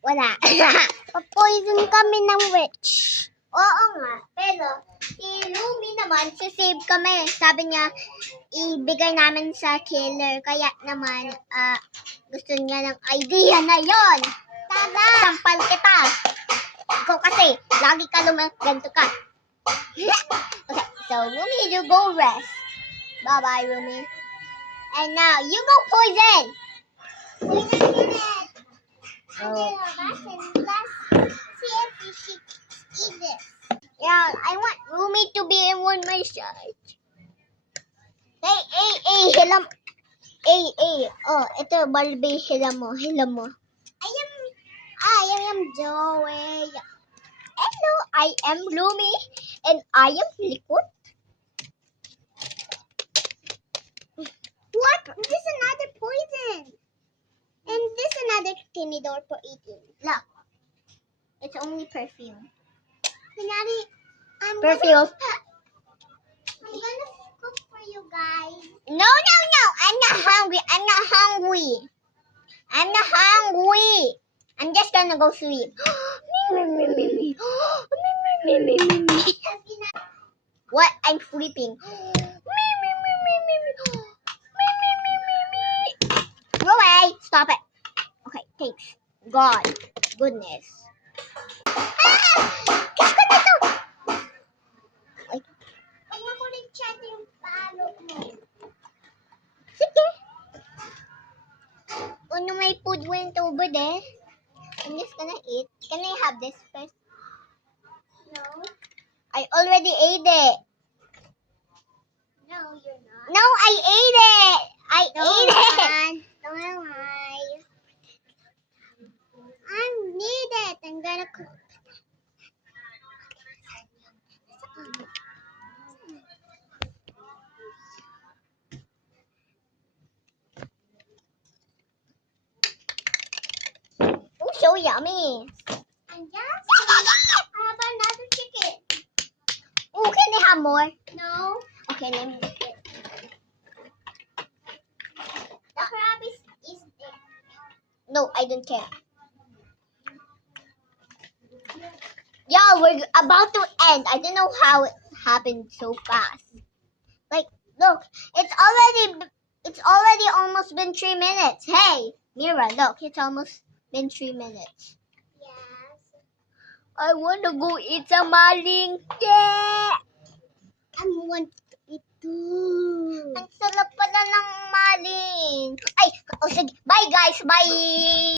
Wala. Pa-poison kami ng witch. Oo nga, pero si Lumi naman, sisave kami. Sabi niya, ibigay namin sa killer. Kaya naman, gusto niya ng idea na yon. Tama! Sampal kita. Ikaw kasi, lagi ka ganito ka. Okay, so Lumi, you go rest. Bye-bye, Lumi. And now, you go poison. Oh. See if we should eat this. Yeah, I want Rumi to be in one my side. Hey, hilam. Hey. Oh, ito, Barbie, hilam mo. I am Joey. Hello, I am Lumi, and I am Liquid. What? This is another poison. And this is another tinidor for eating. Look. It's only perfume. Pinari, perfume. I'm gonna cook for you guys. No. I'm not hungry. I'm just gonna go sleep. What? I'm sleeping. Go away. Stop it. Okay, thanks. God. Goodness. Kiss ko dito. Ay. Pag makulit chat yung palo mo. Sige. Ano may food went over there? I'm just gonna eat. Can I have this first? No. I already ate it. No, you're not. No, I ate it. I ate it. Don't lie. I need it. I'm gonna cook. Oh, so yummy. And yes, I have another chicken. Oh, can I have more? No. Okay, let me get it. The crab is there. No, I don't care. Yeah, we're about to end. I don't know how it happened so fast. Like, look, it's already almost been 3 minutes. Hey, Mira, look, it's almost been 3 minutes. Yes. I want to go eat some malingke. I want to eat too. Ang sarap pala ng maling. Ay, oh sige. Bye guys, bye.